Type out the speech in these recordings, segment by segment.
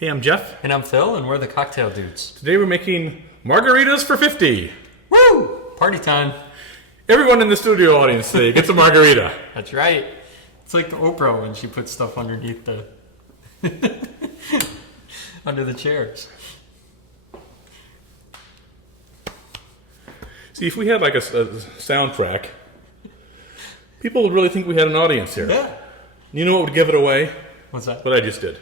Hey, I'm Jeff. And I'm Phil, and we're the Cocktail Dudes. Today we're making margaritas for 50. Woo! Party time. Everyone in the studio audience today gets a margarita. That's right. It's like the Oprah when she puts stuff underneath the... under the chairs. See, if we had like a soundtrack, people would really think we had an audience here. Yeah. You know what would give it away? What's that? What I just did.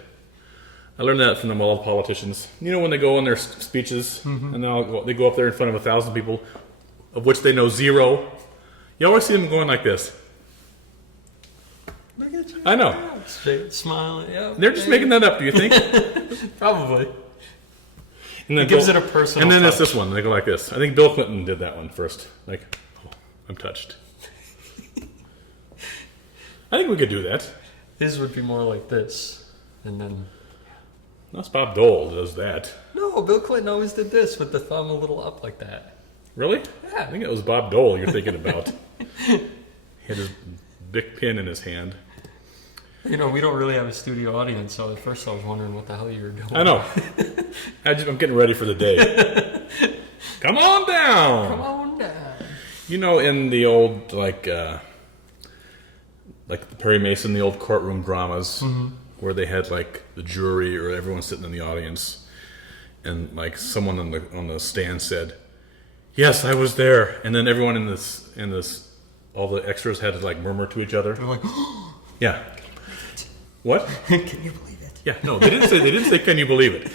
I learned that from all the politicians. You know when they go in their speeches and they go up there in front of 1,000 people, of which they know zero? You always see them going like this. Look at you. I know. Straight smiling. Yeah, They're just making that up, do you think? Probably. And then It gives it a personal And then touch. it's this one. They go like this. I think Bill Clinton did that one first. Like, oh, I'm touched. I think we could do that. His would be more like this. And then... That's Bob Dole does that. No, Bill Clinton always did this with the thumb a little up like that. Really? Yeah. I think it was Bob Dole you're thinking about. He had his big pin in his hand. You know, we don't really have a studio audience, so at first I was wondering what the hell you were doing. I know. I'm getting ready for the day. Come on down. Come on down. You know, in the old, like the Perry Mason, the old courtroom dramas, where they had like the jury or everyone sitting in the audience, and like someone on the stand said, "Yes, I was there," and then everyone in this, all the extras had to like murmur to each other. They're like, Yeah. What? can you believe it? Yeah. No, they didn't say, "Can you believe it?"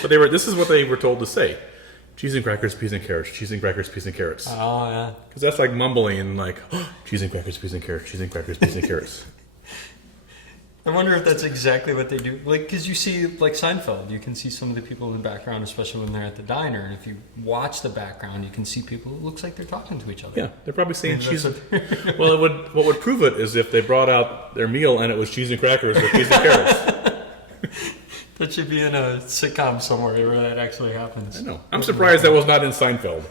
But this is what they were told to say: cheese and crackers, peas and carrots. Cheese and crackers, peas and carrots. Oh, yeah. Because that's like mumbling, like cheese and crackers, peas and carrots. Cheese and crackers, peas and carrots. I wonder if that's exactly what they do. Like, because you see, like Seinfeld, you can see some of the people in the background, especially when they're at the diner. And if you watch the background, you can see people who looks like they're talking to each other. Yeah, they're probably saying Maybe cheese. that's Well, what would prove it is if they brought out their meal and it was cheese and crackers or peas and carrots. That should be in a sitcom somewhere where that actually happens. I know. I'm surprised that was not in Seinfeld.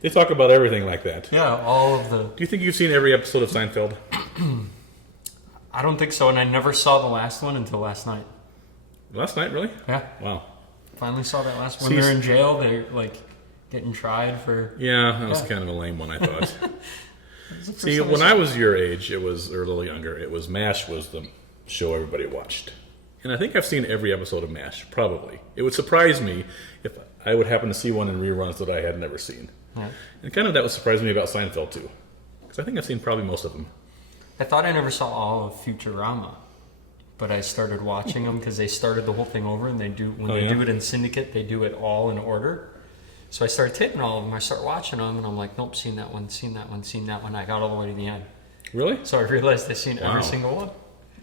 They talk about everything like that. Yeah, all of the... Do you think you've seen every episode of Seinfeld? I don't think so, and I never saw the last one until last night. Last night, really? Yeah. Wow. Finally saw that last one. See, When they're in jail, they're, like, getting tried for... Yeah, that was kind of a lame one, I thought. It's the first See, time when saw I it. was your age, or a little younger, it was MASH was the show everybody watched. And I think I've seen every episode of MASH, probably. It would surprise me if I would happen to see one in reruns that I had never seen. Yeah. And kind of that would surprise me about Seinfeld, too. Because I think I've seen probably most of them. I thought I never saw all of Futurama, but I started watching them because they started the whole thing over, and they do it in Syndicate, they do it all in order. So I started taping all of them. I start watching them, and I'm like, nope, seen that one, seen that one, seen that one. I got all the way to the end. Really? So I realized I've seen Wow. every single one.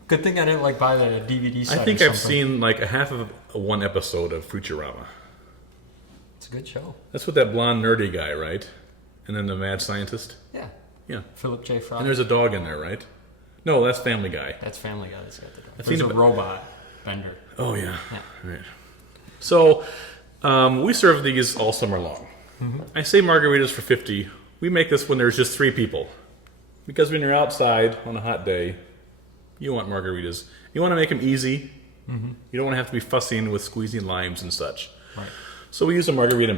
Good thing I didn't like buy the DVD set. I think or I've something. seen like a half of one episode of Futurama. It's a good show. That's with that blonde nerdy guy, right? And then the mad scientist? Yeah. Yeah. Philip J. Fry. And there's a dog in there, right? No, that's Family Guy. That's Family Guy that's got the dog. I've There's seen a it- robot, Bender. Oh, yeah. Yeah. Right. So, we serve these all summer long. I say margaritas for 50. We make this when there's just 3 people. Because when you're outside on a hot day, you want margaritas. You want to make them easy. You don't want to have to be fussing with squeezing limes and such. Right. So we use a margarita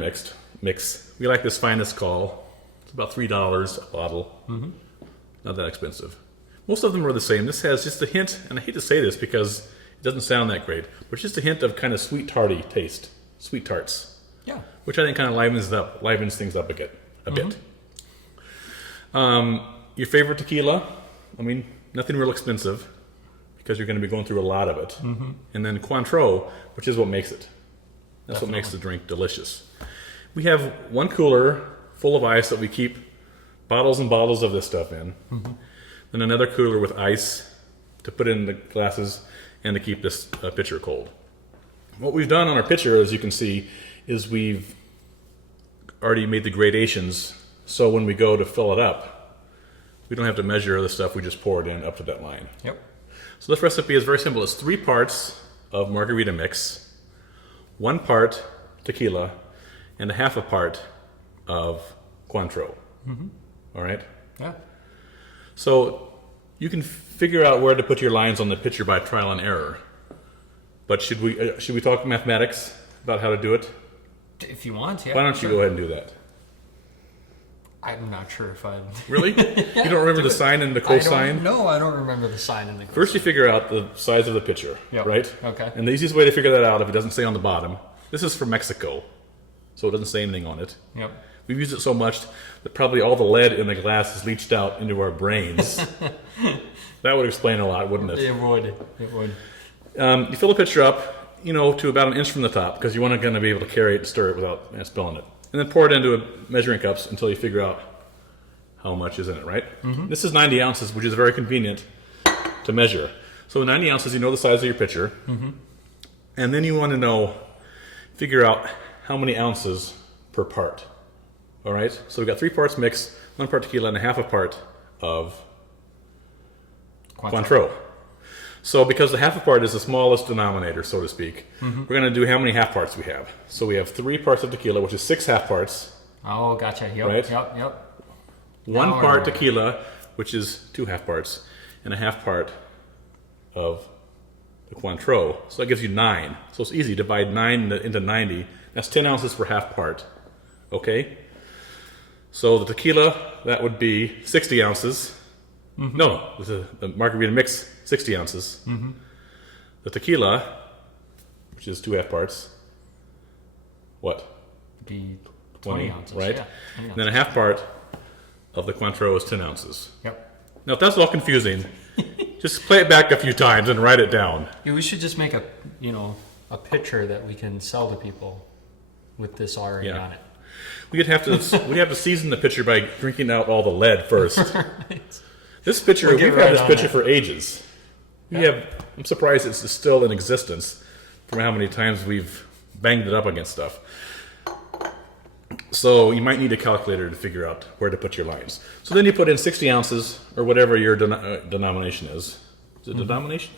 mix. We like this Finest Call. It's about $3 a bottle. Not that expensive. Most of them are the same. This has just a hint, and I hate to say this because it doesn't sound that great, but just a hint of kind of sweet tarty taste. Sweet tarts. Yeah. Which I think kind of livens things up a bit. Your favorite tequila? I mean, nothing real expensive because you're going to be going through a lot of it. And then Cointreau, which is what makes it. That's what makes the drink delicious. We have one cooler full of ice that we keep bottles and bottles of this stuff in. Then another cooler with ice to put in the glasses and to keep this pitcher cold. What we've done on our pitcher, as you can see, is we've already made the gradations, so when we go to fill it up, we don't have to measure the stuff, we just pour it in up to that line. Yep. So this recipe is very simple. It's 3 parts of margarita mix, 1 part tequila, and a half a part of Cointreau. All right? Yeah. So you can figure out where to put your lines on the pitcher by trial and error. But should we talk mathematics about how to do it? If you want, yeah. Why don't you go ahead and do that? I'm not sure if I... Really? You don't remember the sine and the cosine? No, I don't remember the sine and the cosine. First you figure out the size of the pitcher, right? Okay. And the easiest way to figure that out, if it doesn't say on the bottom, this is for Mexico, so it doesn't say anything on it. Yep. We've used it so much that probably all the lead in the glass is leached out into our brains. That would explain a lot, wouldn't it? It would. It would. You fill the pitcher up, to about an inch from the top, because you want to be able to carry it and stir it without spilling it. And then pour it into measuring cups until you figure out how much is in it, right? Mm-hmm. This is 90 ounces, which is very convenient to measure. So 90 ounces, you know the size of your pitcher. Mm-hmm. And then you want to figure out how many ounces per part. All right? So we've got 3 parts mixed, 1 part tequila, and a half a part of Cointreau. So because the half a part is the smallest denominator, so to speak, we're going to do how many half parts we have. So we have 3 parts of tequila, which is 6 half parts. Oh, gotcha. Yep, right? Yep. 1 part tequila, which is 2 half parts, and a half part of the Cointreau. So that gives you 9. So it's easy. Divide 9 into 90. That's 10 ounces per half part. Okay? So the tequila, that would be 60 ounces. Mm-hmm. No, the Margarita mix, 60 ounces. Mm-hmm. The tequila, which is 2 half parts, what? Be 20 ounces. Right? Yeah, 20 and then a half part of the Cointreau is 10 ounces. Yep. Now, if that's all confusing, just play it back a few times and write it down. Yeah, we should just make a picture that we can sell to people with this already on it. We'd have to season the pitcher by drinking out all the lead first. Right. This pitcher, we've had this pitcher for ages. I'm surprised it's still in existence from how many times we've banged it up against stuff. So you might need a calculator to figure out where to put your lines. So then you put in 60 ounces, or whatever your denomination is. Is it denomination?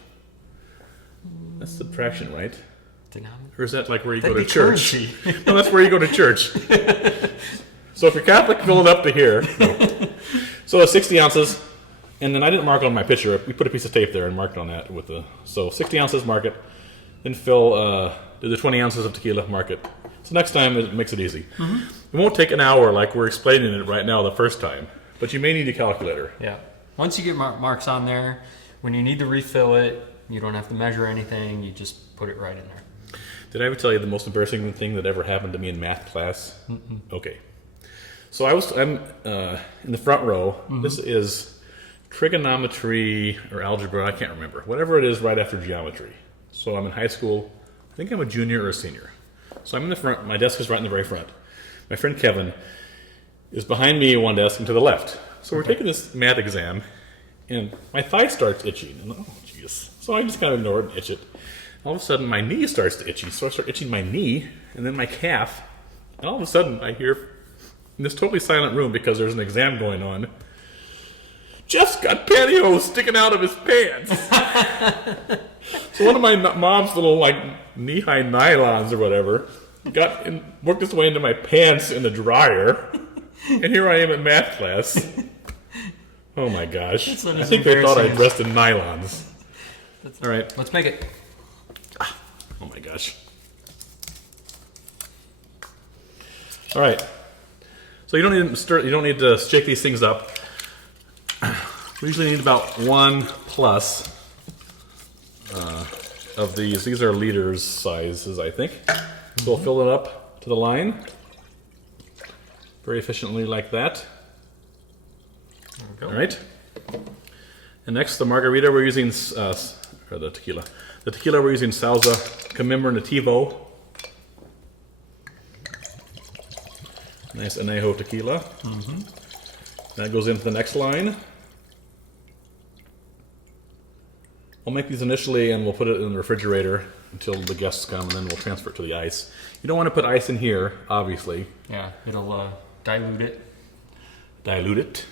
That's subtraction, right? Or is that like where you go to church? No, that's where you go to church. So if you're Catholic, fill it up to here. No. So it's 60 ounces, and then I didn't mark it on my pitcher. We put a piece of tape there and marked on that so 60 ounces, mark it. Then fill the 20 ounces of tequila, mark it. So next time it makes it easy. Mm-hmm. It won't take an hour like we're explaining it right now the first time, but you may need a calculator. Yeah. Once you get marks on there, when you need to refill it, you don't have to measure anything. You just put it right in there. Did I ever tell you the most embarrassing thing that ever happened to me in math class? Mm-mm. Okay. So I'm in the front row. Mm-hmm. This is trigonometry or algebra. I can't remember. Whatever it is right after geometry. So I'm in high school. I think I'm a junior or a senior. So I'm in the front. My desk is right in the very front. My friend Kevin is behind me at one desk and to the left. So we're taking this math exam, and my thigh starts itching. And oh, jeez. So I just kind of ignore it and itch it. All of a sudden, my knee starts to itch. So I start itching my knee, and then my calf. And all of a sudden, I hear in this totally silent room, because there's an exam going on, Jeff's got pantyhose sticking out of his pants. So one of my mom's little knee-high nylons or whatever worked its way into my pants in the dryer, and here I am at math class. Oh my gosh! I think they thought I dressed in nylons. All right, let's make it. Oh my gosh! All right, so you don't need to stir. You don't need to shake these things up. We usually need about 1 plus of these. These are liters sizes, I think. So we'll fill it up to the line very efficiently like that. There we go. All right. And next, the margarita we're using, or the tequila. The tequila we're using Sauza Commemorativo. Nice añejo tequila. Mm-hmm. That goes into the next line. I'll make these initially, and we'll put it in the refrigerator until the guests come, and then we'll transfer it to the ice. You don't want to put ice in here, obviously. Yeah, it'll dilute it. Dilute it.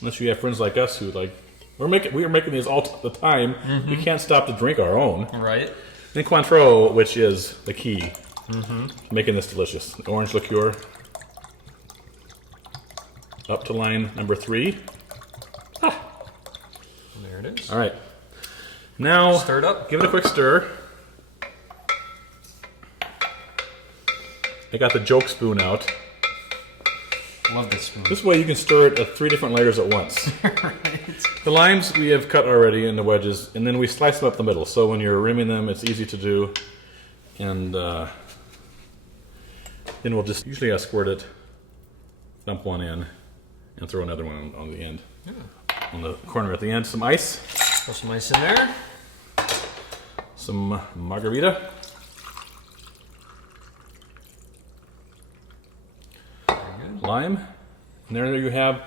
Unless you have friends like us who we are making these all the time. Mm-hmm. We can't stop to drink our own. Right. And Cointreau, which is the key, making this delicious. The orange liqueur. Up to line number 3. There it is. All right. Now, Stir it up. give it a quick stir. I got the joke spoon out. Love this spoon. This way you can stir it at 3 different layers at once. Right. The limes we have cut already into wedges, and then we slice them up the middle. So when you're rimming them, it's easy to do. And then we'll just usually squirt it, dump one in, and throw another one on the end. Yeah. On the corner at the end. Some ice. Throw some ice in there. Some margarita. Lime. And there you have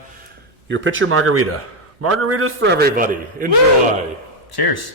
your pitcher margarita. Margaritas for everybody. Enjoy. Cheers.